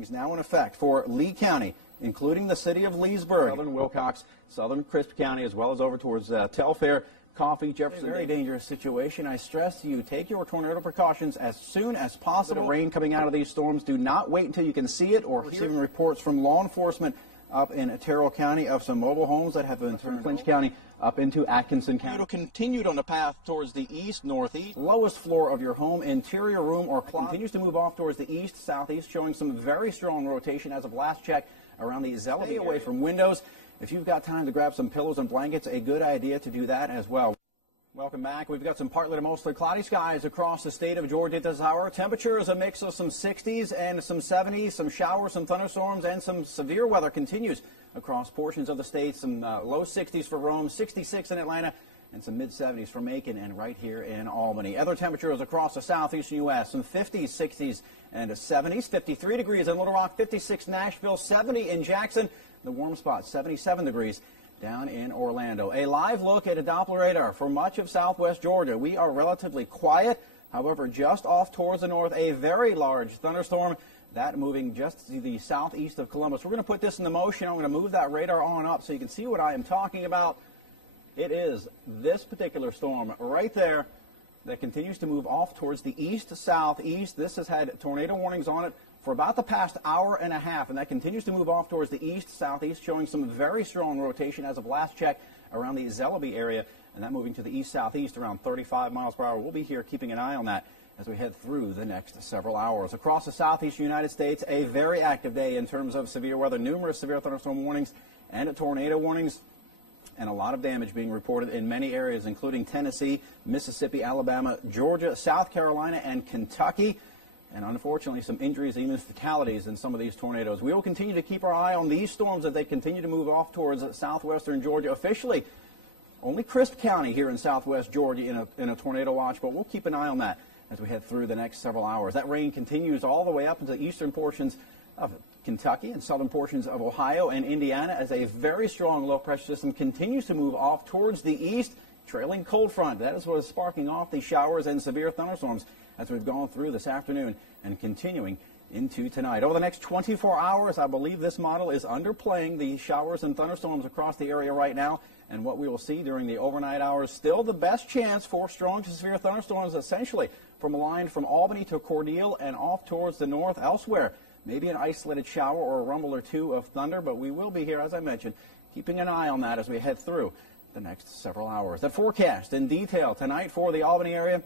warnings now in effect for Lee County, including the city of Leesburg, southern Wilcox, southern Crisp County, as well as over towards Telfair, Coffee, Jefferson. Very dangerous situation. I stress to you, take your tornado precautions as soon as possible. The rain coming out of these storms, do not wait until you can see it or receiving reports from law enforcement up in Terrell County of some mobile homes that have been turned Clinch County up into Atkinson County. It'll continued on the path towards the east-northeast. Lowest floor of your home, interior room or closet, continues to move off towards the east-southeast, showing some very strong rotation as of last check around the Zellaby. Stay away from windows. If you've got time to grab some pillows and blankets, a good idea to do that as well. Welcome back. We've got some partly to mostly cloudy skies across the state of Georgia at this hour. Temperature is a mix of some 60s and some 70s, some showers, some thunderstorms, and some severe weather continues across portions of the state. Some low 60s for Rome, 66 in Atlanta, and some mid-70s for Macon and right here in Albany. Other temperatures across the southeastern U.S., some 50s, 60s, and 70s. 53 degrees in Little Rock, 56 Nashville, 70 in Jackson. The warm spot, 77 degrees. Down in Orlando. A live look at a Doppler radar for much of southwest Georgia. We are relatively quiet. However, just off towards the north, a very large thunderstorm. That moving just to the southeast of Columbus. We're going to put this into motion. I'm going to move that radar on up so you can see what I am talking about. It is this particular storm right there that continues to move off towards the east-southeast. This has had tornado warnings on it for about the past hour and a half, and that continues to move off towards the east-southeast, showing some very strong rotation as of last check around the Zellaby area, and that moving to the east-southeast around 35 miles per hour. We'll be here keeping an eye on that as we head through the next several hours. Across the southeastern United States, a very active day in terms of severe weather, numerous severe thunderstorm warnings and tornado warnings, and a lot of damage being reported in many areas, including Tennessee, Mississippi, Alabama, Georgia, South Carolina, and Kentucky. And unfortunately, some injuries, even fatalities in some of these tornadoes. We will continue to keep our eye on these storms as they continue to move off towards southwestern Georgia. Officially, only Crisp County here in southwest Georgia in a tornado watch, but we'll keep an eye on that as we head through the next several hours. That rain continues all the way up into the eastern portions of Kentucky and southern portions of Ohio and Indiana as a very strong low-pressure system continues to move off towards the east, trailing cold front. That is what is sparking off these showers and severe thunderstorms as we've gone through this afternoon and continuing into tonight. Over the next 24 hours, I believe this model is underplaying the showers and thunderstorms across the area right now, and what we will see during the overnight hours, still the best chance for strong to severe thunderstorms, essentially from a line from Albany to Cordele and off towards the north elsewhere. Maybe an isolated shower or a rumble or two of thunder, but we will be here, as I mentioned, keeping an eye on that as we head through the next several hours. The forecast in detail tonight for the Albany area.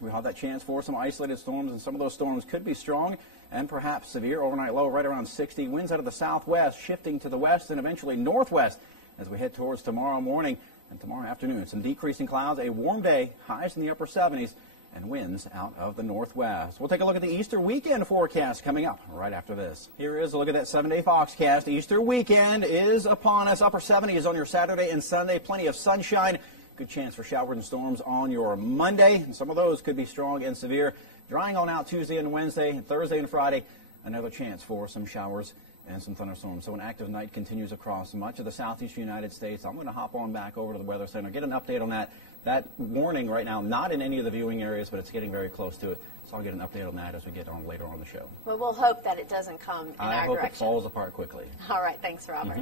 We'll have that chance for some isolated storms, and some of those storms could be strong and perhaps severe. Overnight low right around 60. Winds out of the southwest shifting to the west and eventually northwest as we head towards tomorrow morning and tomorrow afternoon. Some decreasing clouds, a warm day, highs in the upper 70s, and winds out of the northwest. We'll take a look at the Easter weekend forecast coming up right after this. Here is a look at that 7-day Foxcast. Easter weekend is upon us. Upper 70s on your Saturday and Sunday. Plenty of sunshine. Good chance for showers and storms on your Monday, and some of those could be strong and severe. Drying on out Tuesday and Wednesday, and Thursday and Friday, another chance for some showers and some thunderstorms. So an active night continues across much of the southeastern United States. I'm going to hop on back over to the Weather Center, get an update on that. That warning right now, not in any of the viewing areas, but it's getting very close to it. So I'll get an update on that as we get on later on the show. Well, we'll hope that it doesn't come in our direction. I hope it falls apart quickly. All right. Thanks, Robert.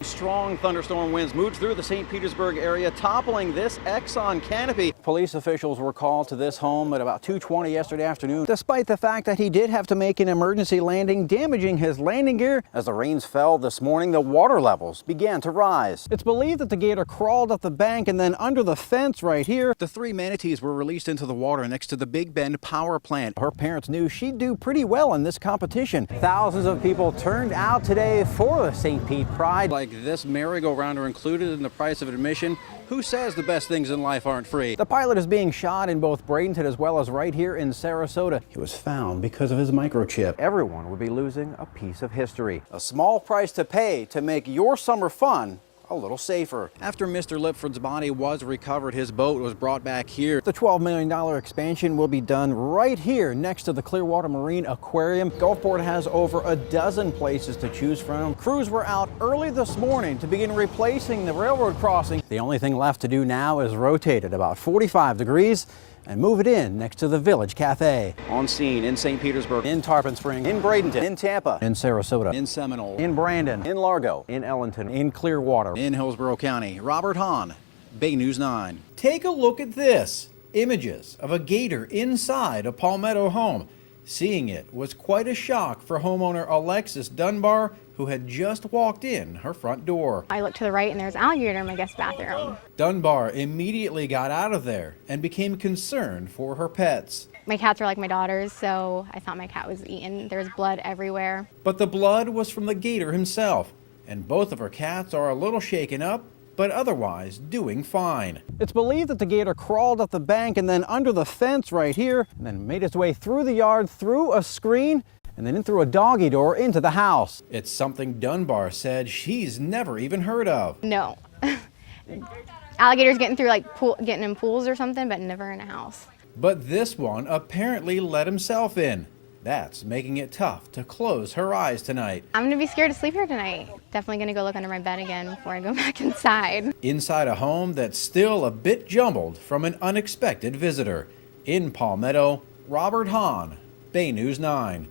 Strong thunderstorm winds moved through the St. Petersburg area, toppling this Exxon canopy. Police officials were called to this home at about 2:20 yesterday afternoon, despite the fact that he did have to make an emergency landing, damaging his landing gear. As the rains fell this morning, the water levels began to rise. It's believed that the gator crawled up the bank and then under the fence right here. The 3 manatees were released into the water next to the Big Bend power plant. Her parents knew she'd do pretty well in this competition. Thousands of people turned out today for the St. Pete Pride. Like this merry-go-round are included in the price of admission. Who says the best things in life aren't free? The pilot is being shot in both Bradenton as well as right here in Sarasota. He was found because of his microchip. Everyone would be losing a piece of history. A small price to pay to make your summer fun a little safer. After Mr. Lipford's body was recovered, his boat was brought back here. The $12 million expansion will be done right here next to the Clearwater Marine Aquarium. Gulfport has over a dozen places to choose from. Crews were out early this morning to begin replacing the railroad crossing. The only thing left to do now is rotate at about 45 degrees and move it in next to the Village Cafe. On scene in St. Petersburg, in Tarpon Springs, in Bradenton, in Tampa, in Sarasota, in Seminole, in Brandon, in Largo, in Ellington, in Clearwater, in Hillsborough County. Robert Hahn, Bay News 9. Take a look at this. Images of a gator inside a Palmetto home. Seeing it was quite a shock for homeowner Alexis Dunbar, who had just walked in her front door. I looked to the right and there's an alligator in my guest bathroom. Dunbar immediately got out of there and became concerned for her pets. My cats are like my daughters, so I thought my cat was eaten. There's blood everywhere. But the blood was from the gator himself, and both of her cats are a little shaken up, but otherwise doing fine. It's believed that the gator crawled up the bank and then under the fence right here, and then made its way through the yard, through a screen, and then in through a doggy door into the house. It's something Dunbar said she's never even heard of. No. Alligators getting through getting in pools or something, but never in a house. But this one apparently let himself in. That's making it tough to close her eyes tonight. I'm gonna be scared to sleep here tonight. Definitely gonna go look under my bed again before I go back inside. Inside a home that's still a bit jumbled from an unexpected visitor. In Palmetto, Robert Hahn, Bay News 9.